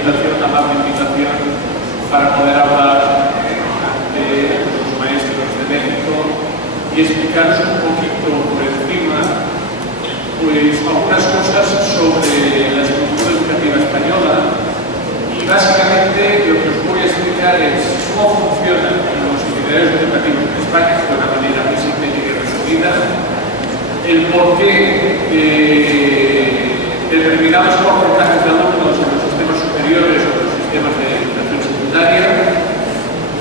amable invitación para poder hablar de los maestros de México y explicaros un poquito por encima pues algunas cosas sobre la estructura educativa española y básicamente lo que os voy a explicar es cómo funcionan los itinerarios educativos en España de una manera muy sintética y resumida, el porqué determinados porcentajes de alumnos en los sistemas superiores o en los sistemas de educación secundaria,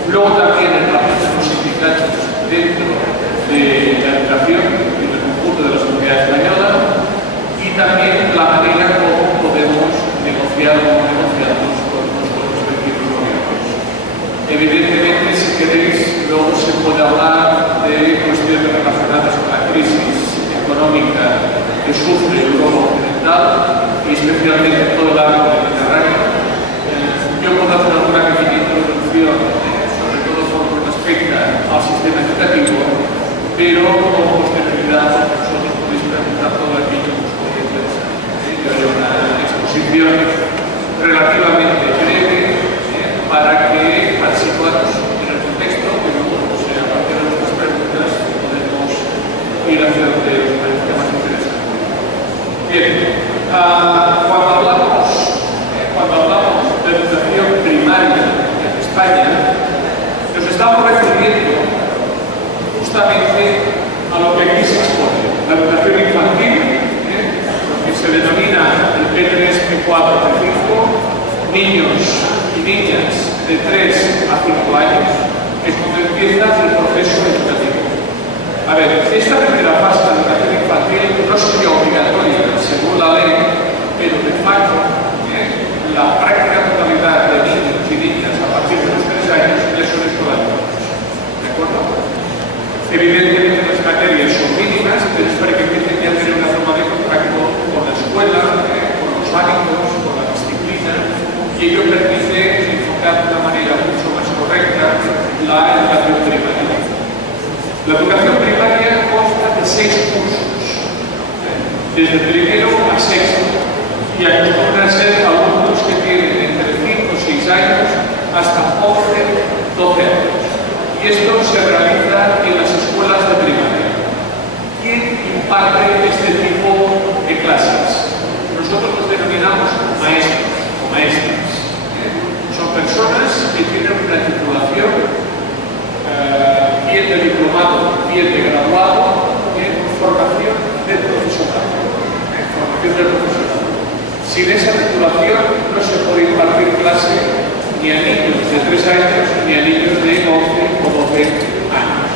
luego también el papel de los sindicatos dentro de la educación y del conjunto de la sociedad española y también la manera como podemos negociar o no negociarnos con nuestros respectivos gobiernos. Evidentemente, si queréis, luego se puede hablar de cuestiones relacionadas con la crisis económica que sufre Europa Occidental y especialmente todo el arco mediterráneo. Yo puedo hacer alguna pequeña introducción, sobre todo por lo que respecta al sistema educativo, pero con posterioridad vosotros podéis preguntar todo aquello que os puede interesar. Yo haré una exposición relativamente breve para que, al situarnos en el contexto, que luego, a partir de nuestras preguntas, podemos ir hacia donde os parezca más interesante. Bien, cuando hablamos de educación primaria en España, nos estamos refiriendo justamente a lo que aquí se expone, la educación infantil, lo que se denomina el P3, P4, P5, niños y niñas de 3 a 5 años, es cuando empieza el proceso educativo. A ver, esta primera fase de educación infantil no sería obligatoria según la ley, pero de facto la práctica totalidad de niños y niñas a partir de los 3 años ya son escolares. ¿De acuerdo? Evidentemente las materias son mínimas, pero es para que empiecen ya a tener una forma de contacto con la escuela, con los hábitos, con la disciplina, y ello permite enfocar de una manera mucho más correcta la educación primaria. La educación primaria consta de 6 cursos, desde primero a sexto, y acostumbran a ser alumnos que tienen entre 5 o 6 años hasta 11, 12 años. Y esto se realiza en las escuelas de primaria. ¿Quién imparte este tipo de clases? Nosotros los denominamos maestros o maestras. Son personas que tienen una titulación, bien de diplomado, bien de graduado, en formación del profesorado. Sin esa titulación no se puede impartir clase ni a niños de 3 años ni a niños de 11 o 12 años.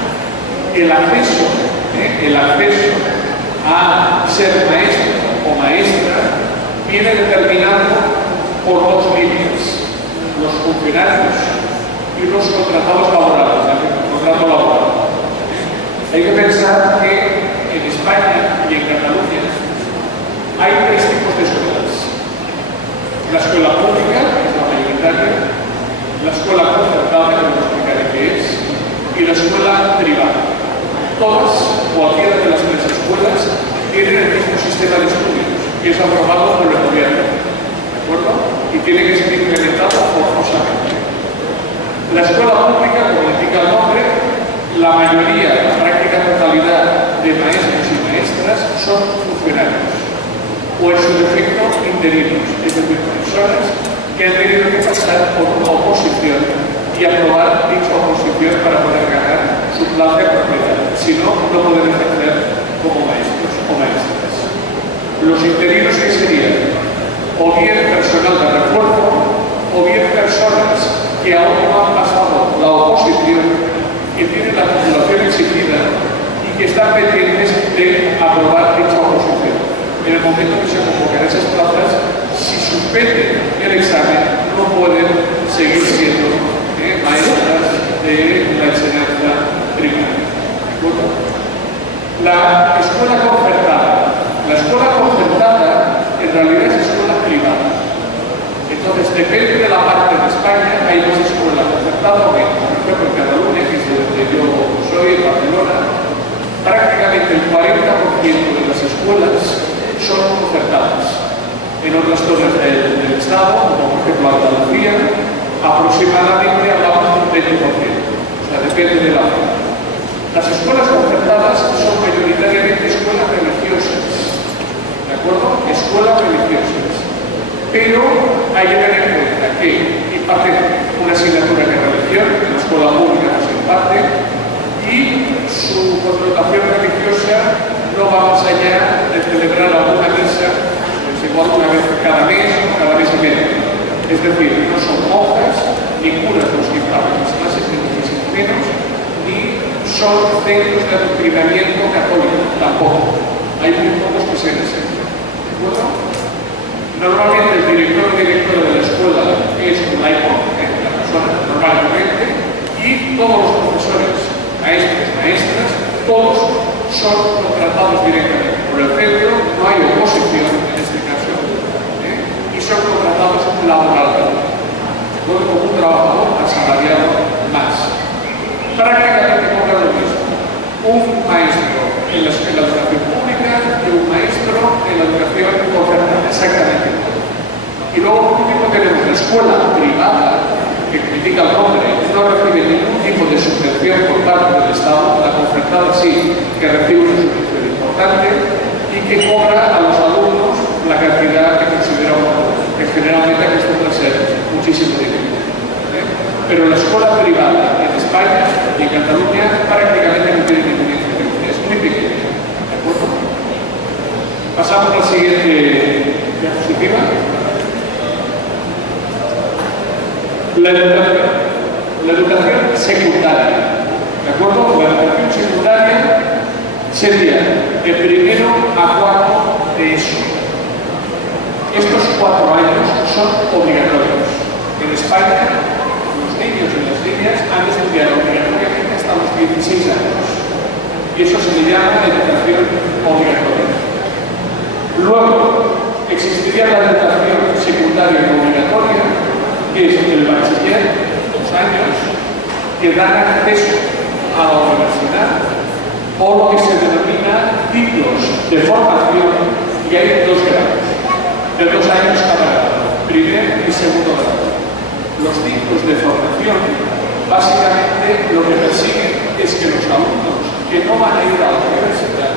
El acceso a ser maestro o maestra viene determinado por 2 líneas: los funcionarios y los contratados laborales, el contrato laboral. Hay que pensar que en España y en Cataluña hay 3 tipos de escuelas: la escuela pública, que es la mayoritaria, la escuela concertada, que os explicaré qué es, y la escuela privada. Todas, cualquiera de las 3 escuelas, tienen el mismo sistema de estudios, que es aprobado por el gobierno, ¿de acuerdo? Y tiene que ser implementado forzosamente. La escuela pública, como indica el nombre, la mayoría, la práctica totalidad de maestros y maestras son funcionarios, o en su defecto interinos, es decir, personas que han tenido que pasar por una oposición y aprobar dicha oposición para poder ganar su plaza de propiedad. Si no, no pueden ejercer como maestros o maestras. Los interinos, ¿qué serían? O bien personal de refuerzo, o bien personas que aún no han pasado la oposición, que tienen la titulación exigida y que están pendientes de aprobar dicha oposición. En el momento que se convocan esas plazas, si suspenden el examen, no pueden seguir siendo maestras de la enseñanza primaria. ¿De acuerdo? La escuela concertada. La escuela concertada en realidad es escuela privada. Entonces, depende de la parte de España, hay más escuela concertada o menos. Por ejemplo, en Cataluña, que es de donde yo soy, en Barcelona, prácticamente el 40% de las escuelas son concertadas. En otras zonas del Estado, como por ejemplo Andalucía, aproximadamente hablamos del 20%. O sea, depende de la zona. Las escuelas concertadas son mayoritariamente escuelas religiosas. ¿De acuerdo? Escuelas religiosas. Pero hay que tener en cuenta que imparten una asignatura de religión, en la escuela pública no se imparte, y su connotación religiosa no va más allá de celebrar alguna misa, pues igual una vez cada mes o cada mes y medio. Es decir, no son monjas ni curas los que imparten las clases, ni muchísimo menos, ni son centros de adoctrinamiento católico, tampoco. Hay muy pocos que se reservan. ¿De acuerdo? Normalmente el director o directora de la escuela es un laico, la persona normalmente, y todos los profesores, maestros, maestras, todos son contratados directamente por el centro, no hay oposición en este caso, y son contratados laboralmente, como un trabajador asalariado más. Prácticamente cobra lo mismo un maestro en la educación pública que un maestro en la educación concertada, exactamente. Y luego, por último, tenemos la escuela privada, que critica el nombre, no recibe ningún tipo de subvención por parte del Estado. La concertada sí, que recibe una subvención importante y que cobra a los alumnos la cantidad que considera oportuna, que generalmente acostumbra a ser muchísimo dinero. Pero la escuela privada en España y en Cataluña prácticamente no tiene ninguna incidencia, es muy pequeña. ¿De acuerdo? Pasamos a la siguiente diapositiva. La educación secundaria. ¿De acuerdo? La educación secundaria sería de primero a cuarto de ESO. Estos 4 años son obligatorios. En España, los niños y las niñas han de estudiar obligatoriamente hasta los 16 años. Y eso se le llama educación obligatoria. Luego, existiría la educación secundaria obligatoria, que es el bachiller, 2 años, que dan acceso a la universidad, o lo que se denomina ciclos de formación, y hay 2 grados, de 2 años cada grado, primer y segundo grado. Los ciclos de formación, básicamente lo que persiguen es que los alumnos que no van a ir a la universidad,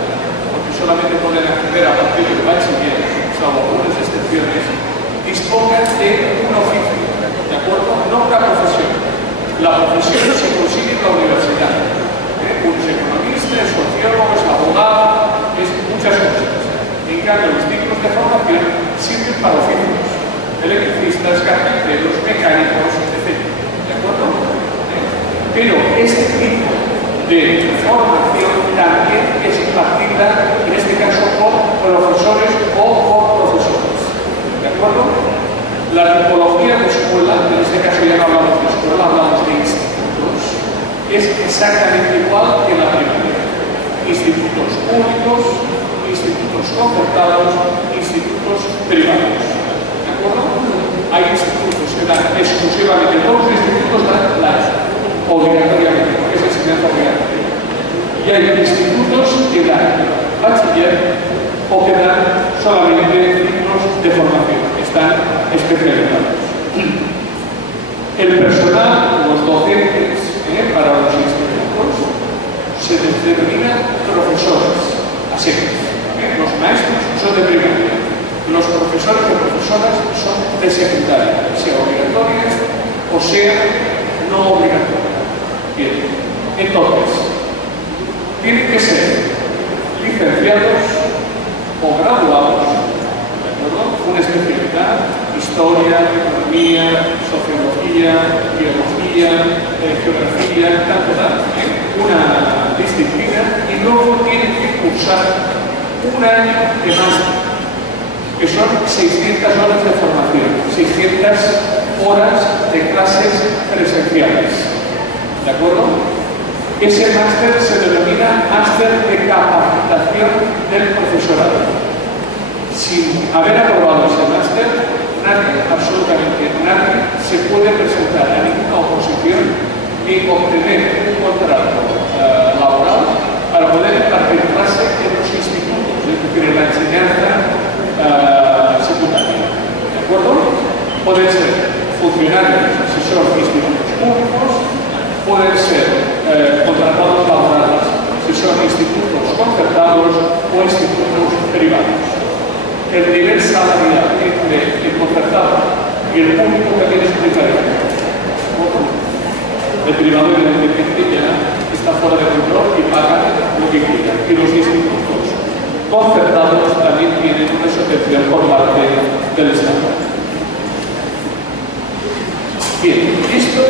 porque solamente pueden acceder a partir del bachiller, salvo algunas excepciones, dispongan de un oficio, ¿de acuerdo? No una profesión. La profesión se consigue en la universidad. Uno es economista, es sociólogo, es abogado, es muchas cosas. En cambio, los ciclos de formación sirven para oficios. Electricistas, carpinteros, mecánicos, etc. ¿De acuerdo? Pero este tipo de formación también es impartida, en este caso, por profesores o por profesores. ¿De acuerdo? La tipología de escuela, en este caso ya no hablamos de escuela, hablamos de institutos, es exactamente igual que la primaria. Institutos públicos, institutos concertados, institutos privados. ¿De acuerdo? Hay institutos que dan exclusivamente, todos los institutos dan la obligatoriamente, porque es enseñanza obligatoria. Y hay institutos que dan bachiller o que dan solamente ciclos de formación, están especializados. El personal, los docentes para los institutos, se denominan profesores, así que los maestros son de primaria. Los profesores o profesoras son de secundaria, sea obligatorias o sea no obligatorias. Bien, entonces, tienen que ser licenciados o graduados, ¿de acuerdo? Una especialidad, historia, economía, sociología, biología, geografía, una disciplina, y luego tienen que cursar un año de máster, que son 600 horas de formación, 600 horas de clases presenciales. ¿De acuerdo? Ese máster se denomina máster de capacitación del profesorado. Sin haber aprobado ese máster, nadie, absolutamente nadie, se puede presentar a ninguna oposición ni obtener un contrato laboral para poder impartir clase en los institutos, es decir, en la enseñanza secundaria. ¿De acuerdo? Pueden ser funcionarios si son institutos públicos, pueden ser contratados laborales si son institutos concertados o institutos privados. El nivel salarial entre el concertado y el público también es muy diferente. El privado y el independiente ya está fuera de control y paga lo que quiera. Y los institutos concertados también tienen una subvención por parte del Estado. Bien, esto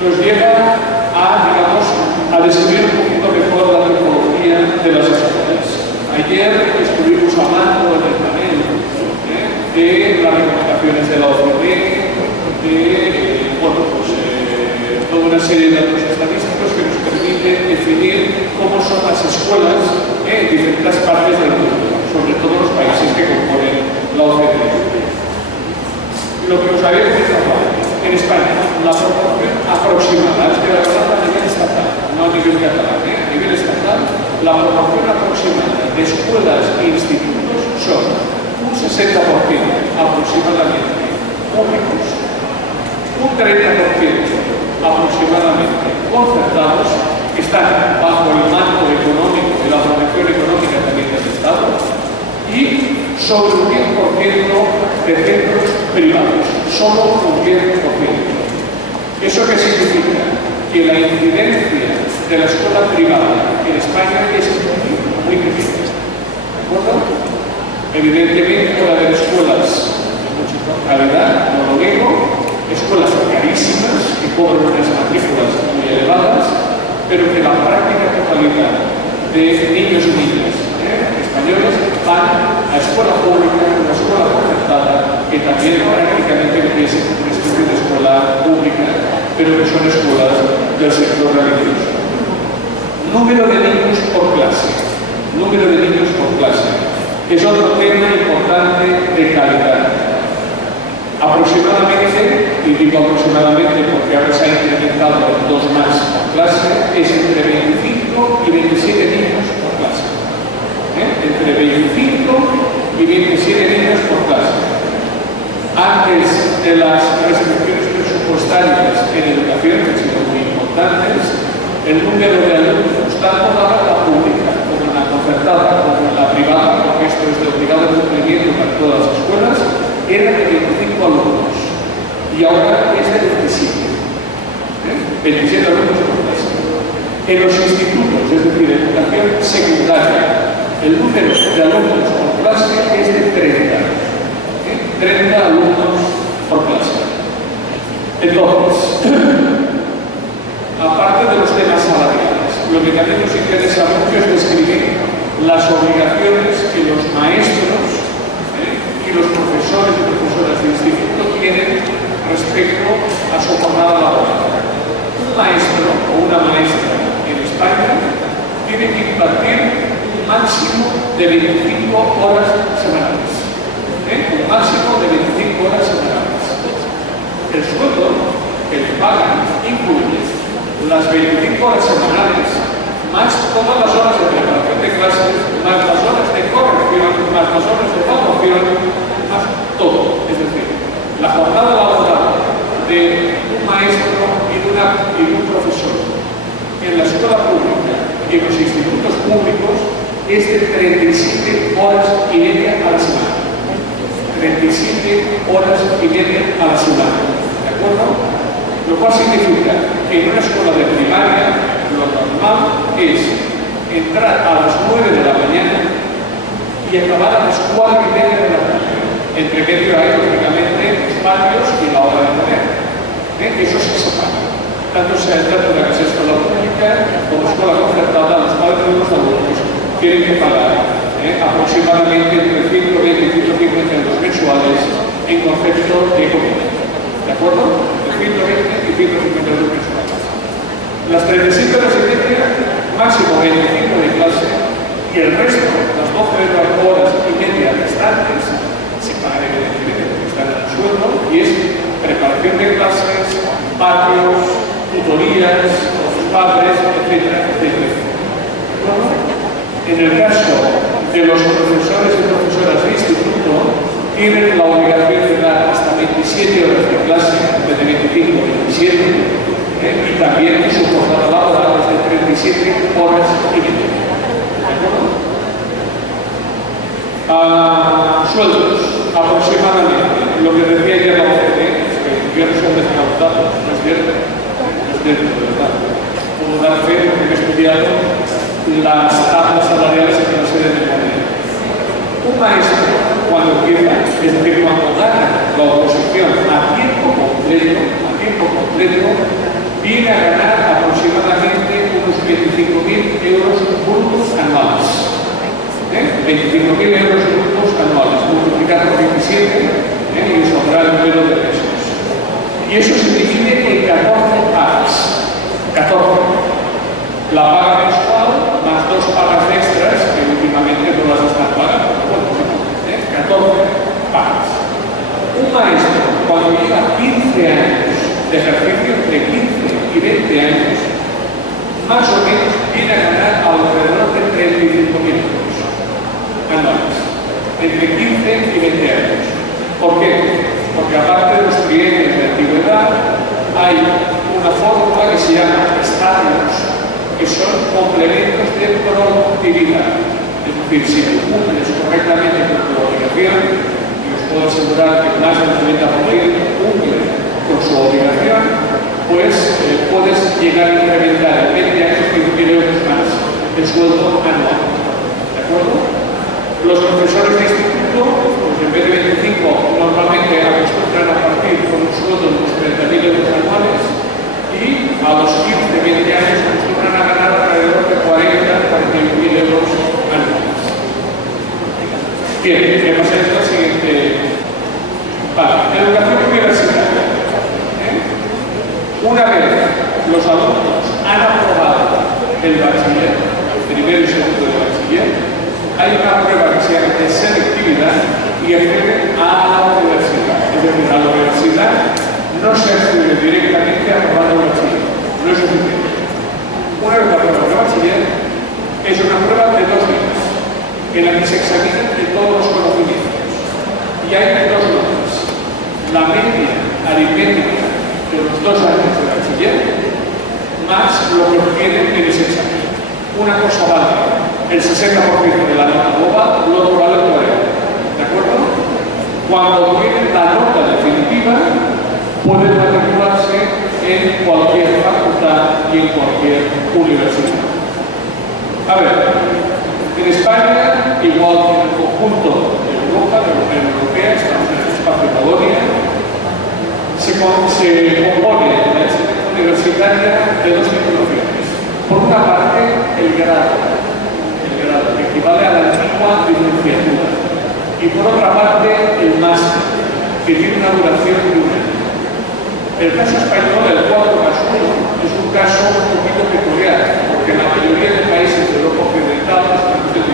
nos lleva a, digamos, a describir un poquito mejor la tipología de las escuelas. Ayer estuvimos hablando en el panel de las recomendaciones de la OCDE, de toda una serie de datos estadísticos que nos permiten definir cómo son las escuelas en diferentes partes del mundo, sobre todo los países que componen la OCDE. Lo que os había comentado en España, la proporción aproximada, estoy hablando a nivel estatal, no a nivel catalán, a nivel estatal, la proporción aproximada de escuelas e institutos son un 60% aproximadamente públicos, un 30% aproximadamente concertados, que están bajo el marco económico y la protección económica también del Estado, y sobre un 10% de centros privados, solo un 10%. ¿Eso qué significa? Que la incidencia de la escuela privada en España es muy pequeña. ¿De acuerdo? Evidentemente puede haber escuelas de mucha calidad, no lo digo, escuelas carísimas que cobran unas matrículas muy elevadas, pero que la práctica totalidad de niños y niñas españoles van a escuela pública, una escuela concertada, que también prácticamente es una especie de escuela pública, pero que son escuelas del sector religioso. Número de niños por clase. Número de niños por clase. Es otro tema importante de calidad. Aproximadamente, y digo aproximadamente porque ahora se ha incrementado dos más por clase, es entre 25 y 27 niños por clase. Entre 25 y 27 niños por clase. Antes de las restricciones presupuestarias en educación, que han sido muy importantes, el número de alumnos, tanto para la pública como en la concertada como en la privada, porque esto es de obligado cumplimiento para todas las escuelas, era de 25 alumnos y ahora es de 27. 27 alumnos por clase. En los institutos, es decir, educación secundaria, el número de alumnos por clase es de 30. 30 alumnos por clase. Entonces, aparte de los temas salariales, lo que también nos interesa mucho es describir las obligaciones que los maestros y los profesores y profesoras de instituto tienen respecto a su jornada laboral. Un maestro o una maestra en España tiene que impartir un máximo de 25 horas semanales. Un máximo de 25 horas semanales. El sueldo que le pagan incluye las 25 horas semanales, más todas las horas de preparación de clases, más las horas de corrección, más las horas de promoción, más todo. Es decir, la jornada laboral de un maestro y de un profesor en la escuela pública y en los institutos públicos es de 37 horas y media a la semana. 37 horas y media a la semana. ¿De acuerdo? Lo cual significa que en una escuela de primaria lo normal es entrar a las 9 de la mañana y acabar a las 4:30 de la tarde. Entre medio hay, lógicamente, los patios y la hora de comer. Eso se separa. Tanto sea el trato de la escuela pública como escuela concertada, los padres de los alumnos tienen que pagar aproximadamente entre 120 y 150 euros mensuales en concepto de comida. ¿De acuerdo? 120 y 150 euros mensuales. Las 35 horas y media, máximo 25 de clase, y el resto, las 12 horas y media restantes, se pagan evidentemente porque están en el sueldo, y es preparación de clases, patios, tutorías, los padres, etcétera, etcétera. En el caso de los profesores y profesoras de instituto, tienen la obligación de dar hasta 27 horas de clase, desde 25 a 27, y también su jornada laboral es de 37 horas y media. ¿De acuerdo? Sueldos, aproximadamente, lo que decía ya la OCDE, que yo no soy un descautado, no es cierto, de verdad. Puedo dar fe porque he estudiado las tablas salariales en la sede de Moneda. Un maestro, cuando empieza, es decir, cuando gana la oposición a tiempo completo, viene a ganar aproximadamente unos 25.000 euros brutos anuales. 25.000 euros brutos anuales, multiplicar por 17 y sobrar el número de pesos. Y eso se divide en 14 pagas. 14. La paga mensual más 2 pagas extras que últimamente no las están pagando. Bueno, 14 pagas. Un maestro, cuando lleva 15 años de ejercicio, entre 15 y 20 años, más o menos viene a ganar alrededor de 35.000 euros anuales, entre 15 y 20 años. ¿Por qué? Porque aparte de los trienios de antigüedad, hay una fórmula que se llama estadios, que son complementos de productividad. Es decir, si tú cumples correctamente con tu obligación, y os puedo asegurar que más del 90% cumple con su obligación, pues puedes llegar a incrementar en 20 años 15.000 euros más el sueldo anual. ¿De acuerdo? Los profesores de instituto, pues en vez de 25, normalmente acostumbran a partir con un sueldo de unos 30.000 euros anuales y a los 15-20 años acostumbran a ganar alrededor de 40-41.000 euros anuales. Bien, vamos a ir a la siguiente. Vale, educación universitaria. Una vez los alumnos han aprobado el bachiller, el primero y segundo de bachiller, hay una prueba que se llama de selectividad y accede a la universidad. Es decir, a la universidad no se accede directamente a aprobar el bachiller. No es suficiente. Una vez aprobado el bachiller, es una prueba de 2 días, en la que se examinan todos los conocimientos. Y hay 2 notas. La media aritmética de los 2 años de bachiller, más lo que obtienen en ese examen. Una cosa vale el 60% de la nota global, lo otro vale el 40%. ¿De acuerdo? Cuando obtienen la nota definitiva, pueden matricularse en cualquier facultad y en cualquier universidad. A ver, en España, igual que en el conjunto de Europa, de la Unión Europea, estamos en el espacio Polonia, se compone la enseñanza universitaria de 2 titulaciones. Por una parte, el grado, que equivale a la antigua licenciatura, y por otra parte, el máster, que tiene una duración de 1 año. El caso español, el 4+1, es un caso un poquito peculiar, porque la mayoría de países de Europa Occidental, es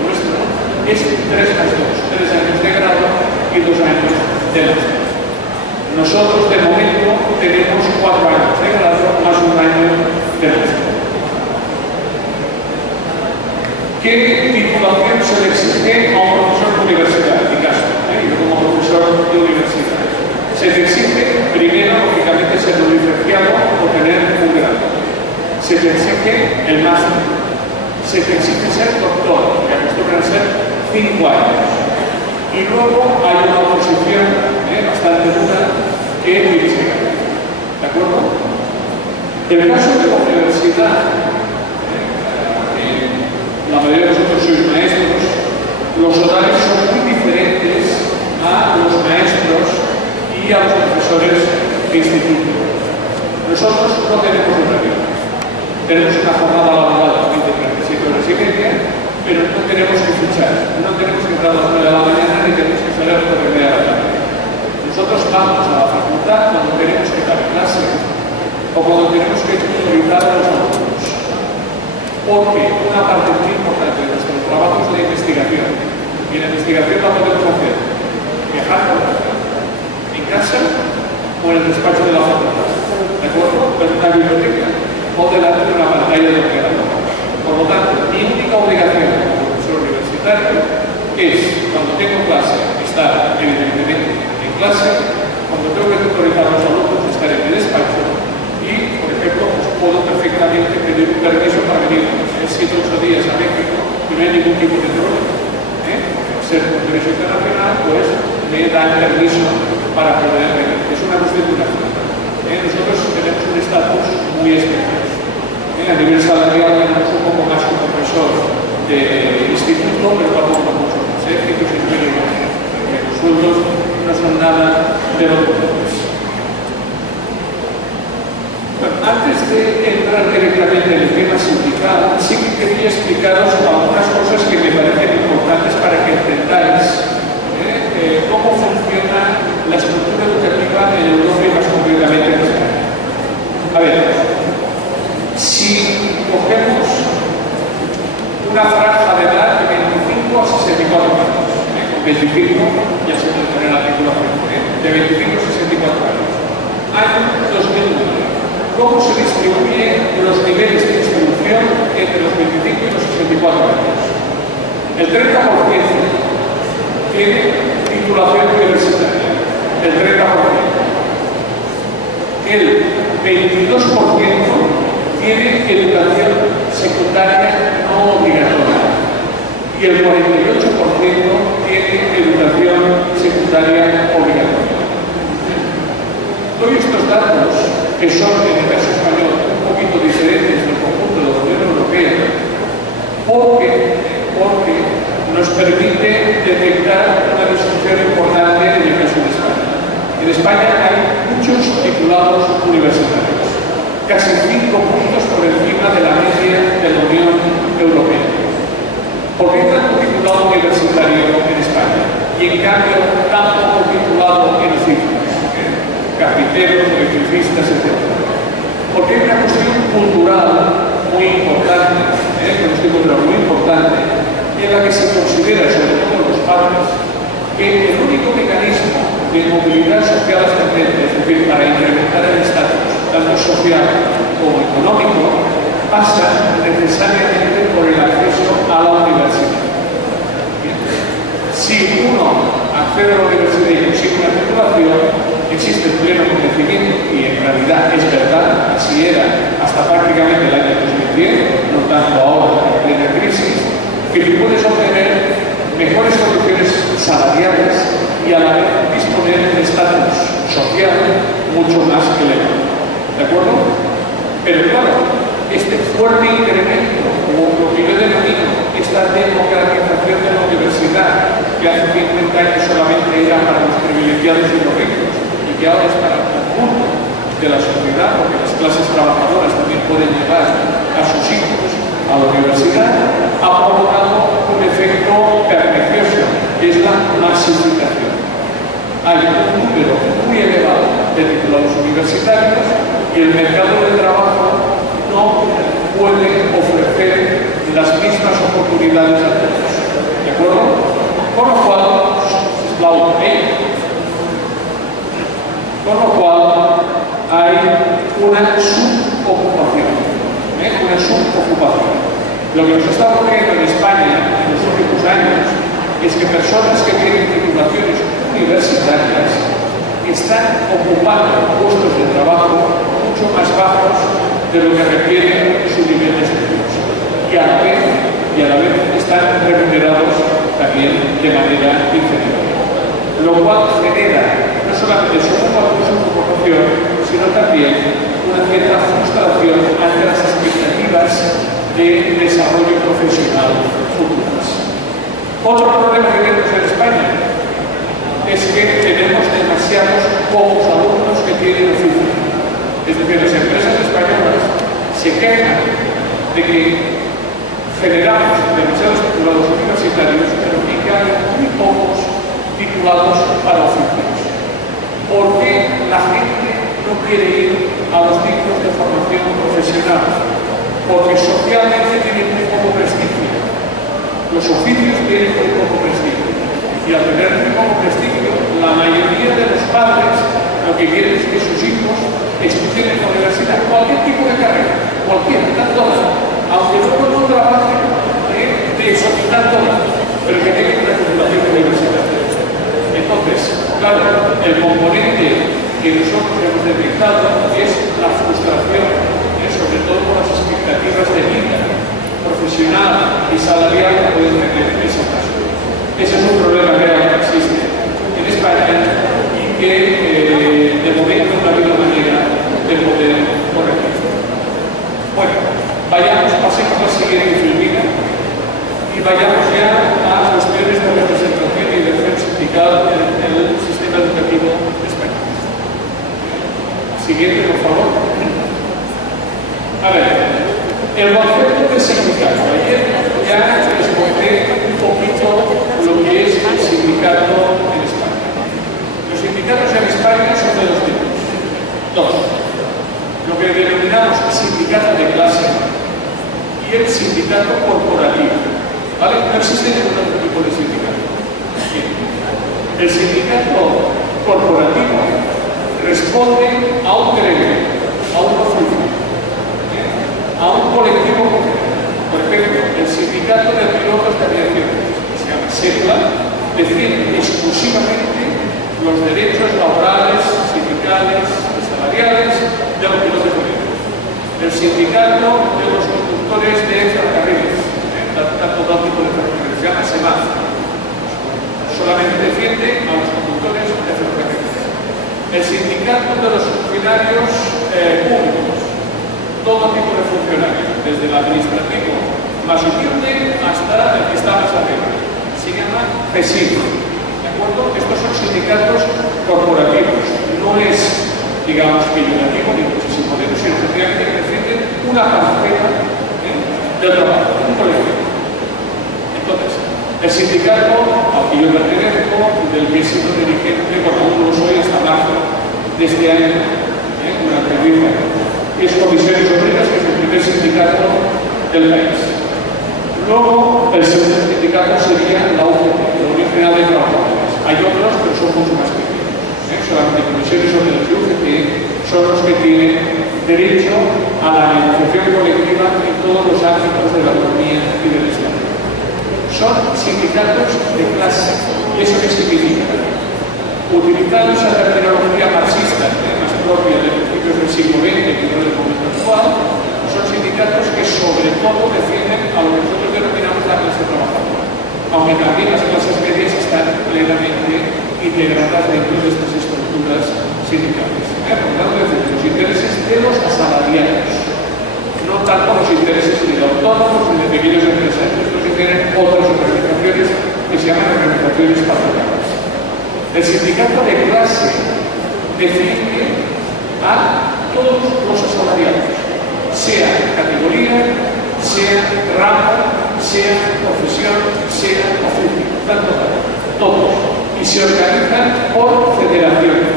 nuestro, es 3+2, 3 años de grado y 2 años de máster. Nosotros, de momento, tenemos 4 años de grado más 1 año de máster. ¿Qué titulación se le exige a un profesor de universidad? En mi caso, yo como profesor de universidad. Se le exige, primero, lógicamente, ser un licenciado o tener un grado. Se le exige el máster. Se le exige ser doctor, que acostumbran a ser 5 años. Y luego hay una oposición bastante dura que es investigar. ¿De acuerdo? En el caso de la universidad, la mayoría de vosotros sois maestros, los horarios son muy diferentes a los maestros y a los profesores de instituto. Nosotros no tenemos horario. Tenemos una jornada laboral de 37 horas y media, pero no tenemos que fichar. No tenemos que entrar a las 9 de la mañana ni tenemos que salir a las 9 de la tarde. Nosotros vamos a la facultad cuando tenemos que dar clase o cuando tenemos que priorizar a los alumnos. Porque una parte muy importante de nuestro trabajo es la investigación. Y la investigación la podemos hacer viajando en casa o en el despacho de la facultad. ¿De acuerdo? En una biblioteca o delante de una pantalla de ordenador. Por lo tanto, mi única obligación como profesor universitario es, cuando tengo clase, estar evidentemente en clase, cuando tengo que tutorizar a los alumnos, estar en mi despacho, y, por ejemplo, pues puedo perfectamente pedir un permiso para venir 7 o 8 días a México y no hay ningún tipo de problema. Por ser un derecho internacional, pues me dan permiso para poder venir. Es una cuestión de una fruta. Nosotros tenemos un estatus muy especial. A nivel salarial tenemos un poco más que un profesor de instituto, pero tampoco mucho más. Los sueldos no son nada de lo que es. Bueno, antes de entrar directamente en el tema sindical, sí que quería explicaros algunas cosas que me parecen importantes para que entendáis cómo funciona la estructura educativa en Europa y más concretamente en España. A ver, si cogemos una franja de edad de 25 a 64 años, con 25 ya se puede poner la articulación, de 25 a 64 años, año 2009. ¿Cómo se distribuyen los niveles de distribución entre los 25 y los 64 años? El 30% tiene titulación universitaria, el 30%. El 22% tiene educación secundaria no obligatoria y el 48% tiene educación secundaria obligatoria. Doy estos datos, que son en el caso español un poquito diferentes del conjunto de la Unión Europea, porque nos permite detectar una disfunción importante en el caso de España. En España hay muchos titulados universitarios, casi 5 puntos por encima de la media de la Unión Europea. ¿Por qué tanto titulado universitario en España? Y en cambio tan poco titulado en oficios, carpinteros, electricistas, etc. Porque hay una cuestión cultural muy importante, muy importante, en la que se considera, sobre todo los padres, que el único mecanismo de movilidad social ascendente, es decir, para incrementar el estatus, tanto social como económico, pasa necesariamente por el acceso a la universidad. Si uno accede a la universidad y consigue una titulación, existe el pleno convencimiento, y en realidad es verdad, así era hasta prácticamente el año 2010, no tanto ahora en plena crisis, que tú puedes obtener mejores condiciones salariales y a la vez disponer de estatus social mucho más elevado. ¿De acuerdo? Pero claro, este fuerte incremento, o lo que yo denomino esta democratización de la universidad, que hace 50 años solamente era para los privilegiados y los ricos, y que ahora es para el conjunto de la sociedad, porque las clases trabajadoras también pueden llevar a sus hijos a la universidad, ha provocado un efecto pernicioso, que es la masificación. Hay un número muy elevado de titulados universitarios y el mercado de trabajo no puede ofrecer las mismas oportunidades a todos. ¿De acuerdo? Con lo cual, hay una subocupación. Lo que nos está ocurriendo en España en los últimos años es que personas que tienen titulaciones universitarias están ocupando puestos de trabajo mucho más bajos de lo que requiere su nivel de estudios. Y a la vez están remunerados también de manera inferior. Lo cual genera no solamente su ocupación, sino también una cierta frustración ante las expectativas de desarrollo profesional futuras. Otro problema que tenemos en España es que tenemos demasiados pocos alumnos que tienen oficio. Es decir, las empresas españolas se quejan de que generamos demasiados titulados universitarios, pero que hay muy pocos titulados para oficios. ¿Por qué la gente no quiere ir a los ciclos de formación profesional? Porque socialmente tienen muy poco prestigio. Los oficios tienen muy poco prestigio. Y al tener muy poco prestigio, la mayoría de los padres lo que quieren es que sus hijos estudien en la universidad cualquier tipo de carrera, cualquiera, están todas. Aunque luego no trabajen de eso, están todas. pero que tienen una titulación universitaria. Entonces, claro, el componente que nosotros hemos detectado es la frustración, sobre todo por las expectativas de vida profesional y salarial que pueden tener en ese caso. Ese es un problema real que existe en España y que de momento no ha habido manera de poder corregir. Bueno, pasemos a la siguiente filmina y vayamos ya a cuestiones de representación y elección sindical en el sistema educativo español. Siguiente, por favor. A ver, el concepto de sindicato. Ayer ya les conté un poquito lo que es el sindicato en España. Los sindicatos en España son de dos tipos. Dos. Lo que denominamos sindicato de clase y el sindicato corporativo. ¿Vale? No existe ningún otro tipo de sindicato. El sindicato corporativo responde a un gremio, a una función, a un colectivo concreto. Por ejemplo, el sindicato de pilotos de aviación, que se llama SEPLA, defiende exclusivamente los derechos laborales, sindicales y salariales de los pilotos de aviación. El sindicato de los conductores de ferrocarriles, tanto tipo de ferrocarriles, se llama SEMAF, solamente defiende a los conductores de ferrocarriles. El sindicato de los funcionarios públicos, todo tipo de funcionarios, desde el administrativo más humilde hasta el que está más arriba, se llama FESIC, ¿de acuerdo? Estos son sindicatos corporativos, no es, digamos, peyorativo ni muchísimo menos, sino que realmente defienden una parcela del trabajo, un colectivo. Entonces, el sindicato al que yo pertenezco, del que he sido dirigente, bueno, aún no lo soy hasta marzo de este año, durante 10 años, es Comisiones Obreras, que es el primer sindicato del país. Luego, el segundo sindicato sería la UGT, la Unión General de Trabajadores. Hay otros, pero son mucho más pequeños. Solamente Comisiones Obreras y UGT son los que tienen derecho a la negociación colectiva en todos los ámbitos de la economía y del Estado. Son sindicatos de clase. ¿Y eso qué significa? Utilizando esa terminología marxista, más propia de principios del siglo XX y no del momento actual, son sindicatos que sobre todo defienden a lo que nosotros denominamos la clase trabajadora, aunque también las clases medias están plenamente integradas dentro de estas estructuras sindicales. Por lo tanto, los intereses de los asalariados, no tanto los intereses ni de autónomos ni de pequeños empresarios, estos que tienen otras organizaciones que se llaman organizaciones patronales. El sindicato de clase defiende a todos los asalariados, sea categoría, sea ramo, sea profesión, sea oficio, tanto todos, y se organizan por federaciones.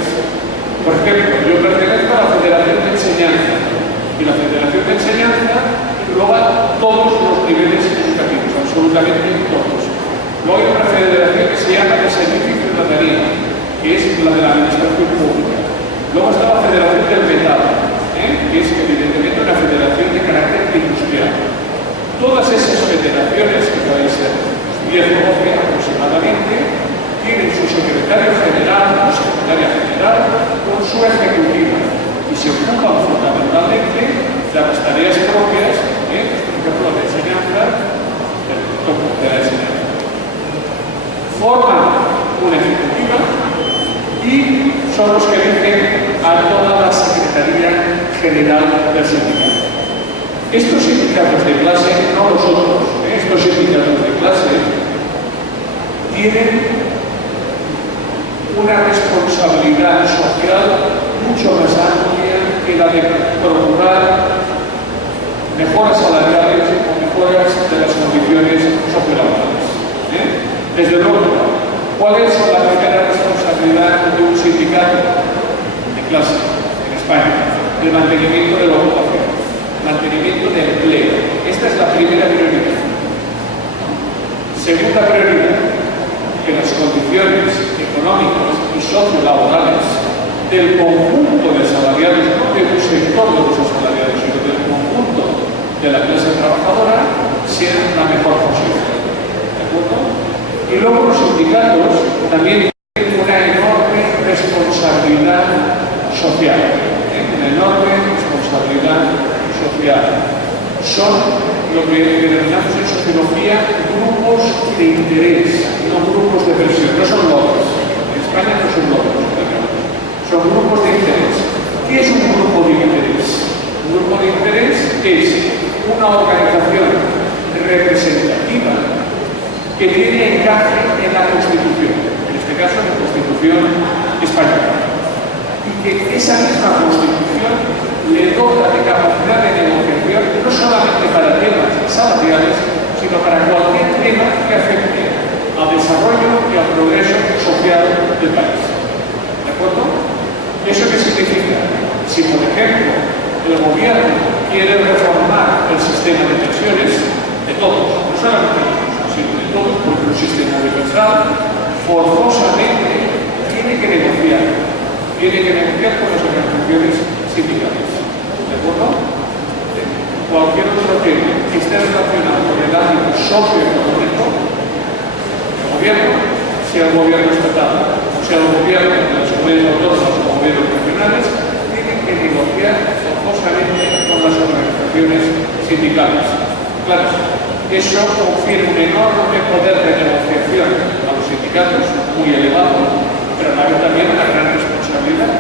Por ejemplo, yo pertenezco a la Federación de Enseñanza, y la Federación de Enseñanza engloba todos los niveles educativos, absolutamente todos. Luego hay una federación que se llama de Servicio y Ciudadanía, que es la de la Administración Pública. Luego está la Federación del Metal, que es evidentemente una federación de carácter industrial. Todas esas federaciones, que pueden ser 10 o 12 aproximadamente, tienen su secretario general o secretaria general con su ejecutiva y se ocupan fundamentalmente de las tareas propias, por ejemplo, de enseñanza, de la enseñanza. Forman una ejecutiva y son los que eligen a toda la Secretaría General del sindicato. Estos sindicatos de clase, no los otros, estos sindicatos de clase tienen una responsabilidad social mucho más amplia que la de procurar mejoras salariales o mejoras de las condiciones sociolaborales. Desde luego, ¿cuál es la primera responsabilidad de un sindicato de clase en España? El mantenimiento de la ocupación, mantenimiento de empleo. Esta es la primera prioridad. Segunda prioridad, que las condiciones económicas y sociolaborales del conjunto de asalariados, no de un sector de los asalariados, sino del conjunto de la clase trabajadora, sean la mejor posible. ¿De acuerdo? Y luego los sindicatos también tienen una enorme responsabilidad social. Una enorme responsabilidad social. Son lo que denominamos en sociología grupos de interés, no grupos de presión, no son lobbies. En España no son lobbies, son grupos de interés. ¿Qué es un grupo de interés? Un grupo de interés es una organización representativa que tiene encaje en la Constitución, en este caso en la Constitución española, y que esa misma Constitución le dota de capacidad de negociación no solamente para temas salariales, sino para cualquier tema que afecte al desarrollo y al progreso social del país. ¿De acuerdo? ¿Eso qué significa? Si, por ejemplo, el gobierno quiere reformar el sistema de pensiones, de todos, no solamente de nosotros, sino de todos, porque es un sistema universal, forzosamente tiene que negociar con las organizaciones sindicales. ¿De acuerdo? Cualquier otro tema que esté relacionado con el ámbito socioeconómico, el gobierno, sea el gobierno estatal, sea el gobierno de las comunidades autónomas o gobiernos regionales, tienen que negociar forzosamente con las organizaciones sindicales. Claro, eso confiere un enorme poder de negociación a los sindicatos, muy elevado, pero a la vez también una gran responsabilidad,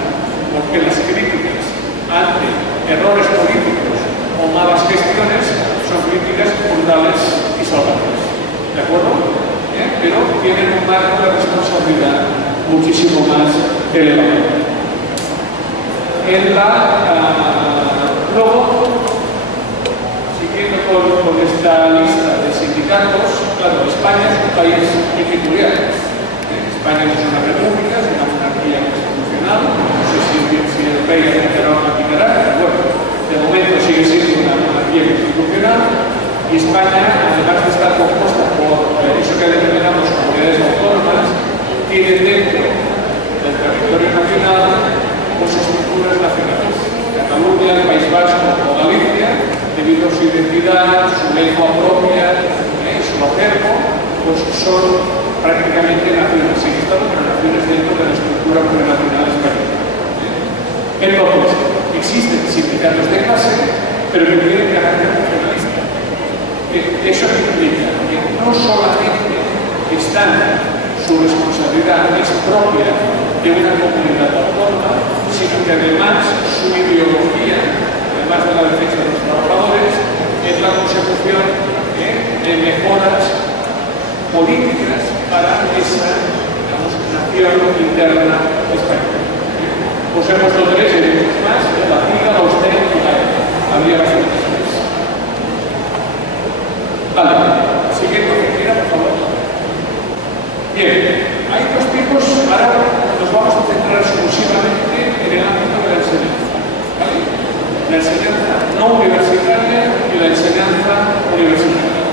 porque las críticas ante errores políticos o malas gestiones son críticas brutales y salvajes. ¿De acuerdo? Pero tienen un marco de responsabilidad muchísimo más elevado. Luego, siguiendo con esta lista de sindicatos, claro, España es un país muy peculiar. España no es una república, es una monarquía constitucional. No sé si el país aplicará o no aplicará, pero bueno, de momento sigue siendo una monarquía constitucional. Y España, además de estar compuesta por eso que denominamos comunidades autónomas, tiene dentro del territorio nacional estructuras nacionales. Cataluña, el País Vasco o Galicia, debido a su identidad, su lengua propia, su acervo, pues son prácticamente naciones, sin Estado, pero naciones dentro de la estructura plurinacional española. Entonces, existen sindicatos de clase, pero que tienen carácter nacionalista. Eso implica que no solamente su responsabilidad es propia de una comunidad autónoma, sino que además su ideología, además de la defensa de los trabajadores, es la consecución de mejoras políticas para esa, digamos, nación interna española. Pues hemos puesto tres y muchos más: la Liga, la Austria y la ETA. Habría bastantes más. Vale, siguiente oficina, por favor. Bien, hay dos tipos. Ahora nos vamos a centrar exclusivamente en el ámbito de la enseñanza. ¿Vale? La enseñanza no universitaria y la enseñanza universitaria.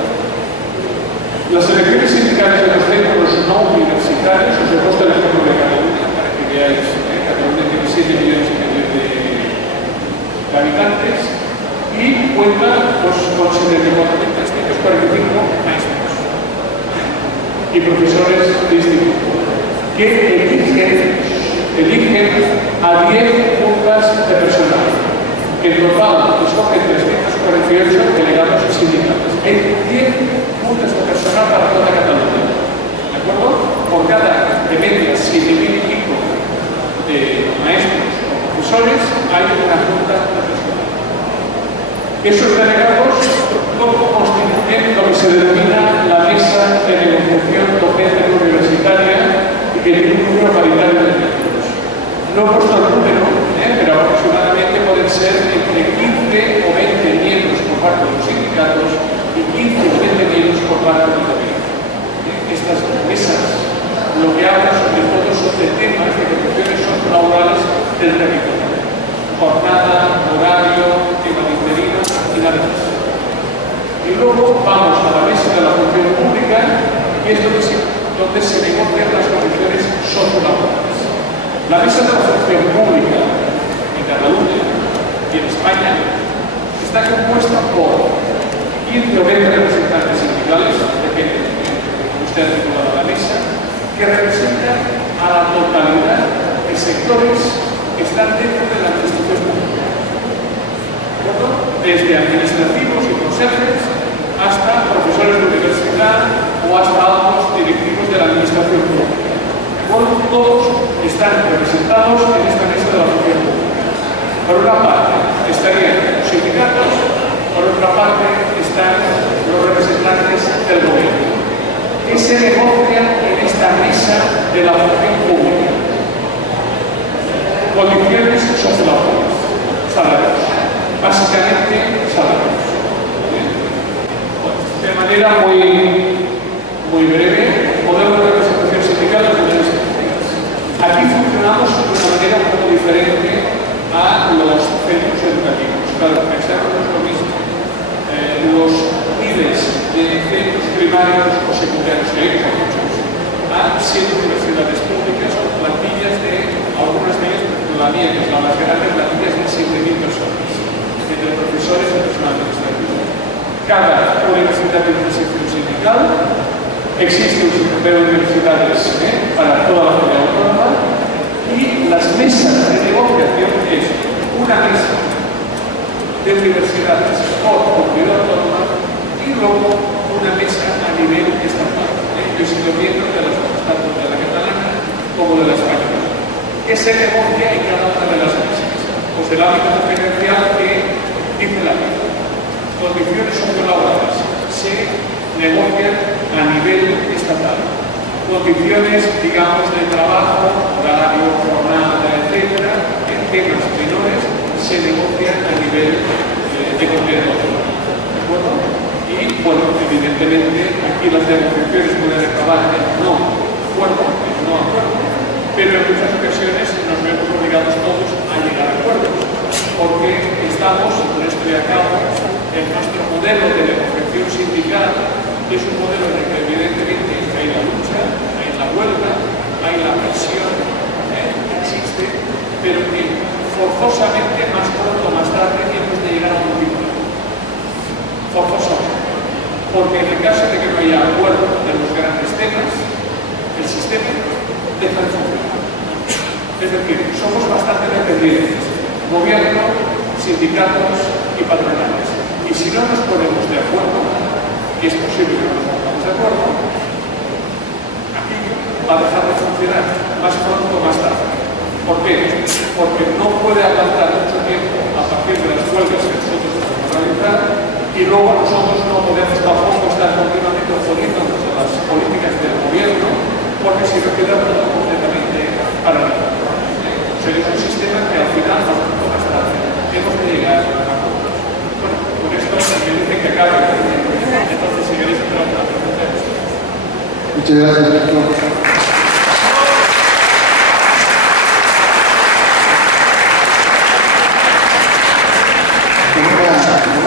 Las elecciones sindicales de los centros no universitarios, os he puesto el ejemplo de Cataluña para que veáis. Cataluña tiene 7,5 millones de habitantes y cuenta pues, con 74.345 maestros y profesores de instituto que eligen a 10 juntas de personal. En total escogen 348 delegados sindicales. Hay 10 juntas de personal para toda Cataluña. ¿De acuerdo? Por cada de media 7.000 y pico de maestros o profesores hay una junta de personal. Esos delegados constituyen lo que se denomina la mesa de negociación docente universitaria y que tiene un número paritario de miembros. No he puesto el número, pero aproximadamente pueden ser entre 15 o 20 miembros por parte de los sindicatos y 15 o 20 miembros por parte del gobierno. Estas mesas lo que hablan sobre todo son de temas de condiciones sociolaborales del territorio. Jornada, horario, tema de interino y nada más. Y luego vamos a la mesa de la función pública y es donde se negocian las condiciones sociolaborales. La mesa de la función pública en Cataluña y en España está compuesta por 15 o 20 representantes sindicales, depende. Los usted ha titulado la mesa, que representa a la totalidad de sectores que están dentro de la administración pública. Desde administrativos y consejeros hasta profesores de universidad o hasta altos directivos de la administración pública. Todos están representados en esta mesa de la función pública. Por una parte estarían los sindicatos, por otra parte están los representantes del gobierno. ¿Qué se negocia en esta mesa de la función pública? Condiciones sociolaborales, salarios, básicamente salarios. De manera muy breve, modelo de representación sindical de las sectoriales. Aquí funcionamos de una manera un poco diferente a los centros educativos. Claro, pensar no es lo mismo. Los líderes de centros primarios o secundarios, que hay muchos, a 7 universidades públicas con plantillas de, algunas de ellas, la mía, que es la más grande, plantillas de 7.000 personas, entre profesores y personal administrativo. Cada universidad tiene una sección sindical, existe un sistema de universidades para toda la comunidad autónoma, y las mesas de negociación es una mesa de universidades por comunidad autónoma y luego una mesa a nivel estatal. Yo he sido miembro de las tanto de la catalana como de la española. ¿Qué se negocia en cada una de las mesas? Pues el ámbito competencial que dice la ley. Condiciones sociolaborales se negocian a nivel estatal. Condiciones, digamos, de trabajo, horario, jornada, etcétera, en temas menores, se negocian a nivel de comunidad autónoma. ¿De acuerdo? Y, bueno, evidentemente, aquí las negociaciones pueden acabar en no acuerdo, pero en muchas ocasiones nos vemos obligados todos a llegar a acuerdos, porque estamos, por esto de acabo, en nuestro modelo de negociación sindical, que es un modelo en el que evidentemente hay la lucha, hay la huelga, hay la presión, que existe, pero que forzosamente más pronto o más tarde hemos de llegar a un equilibrio. Forzosamente. Porque en el caso de que no haya acuerdo de los grandes temas, el sistema deja de funcionar. Es decir, somos bastante dependientes. Gobierno, sindicatos y patronales. Y si no nos ponemos de acuerdo, y es posible que no nos pongamos de acuerdo, aquí va a dejar de funcionar más pronto o más tarde. ¿Por qué? Porque no puede aguantar mucho tiempo a partir de las huelgas que nosotros podemos realizar y luego nosotros no podemos tampoco estar continuamente oponiéndonos a las políticas del gobierno porque si no queda todo completamente paralizado. O sea, es un sistema que al final más pronto o más tarde hemos de llegar a acuerdos. Bueno, con esto me dicen que acabe. Entonces, si queréis hacer alguna pregunta. Muchas gracias, doctor.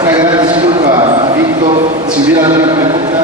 Una gran disculpa, Víctor, si hubiera alguna pregunta,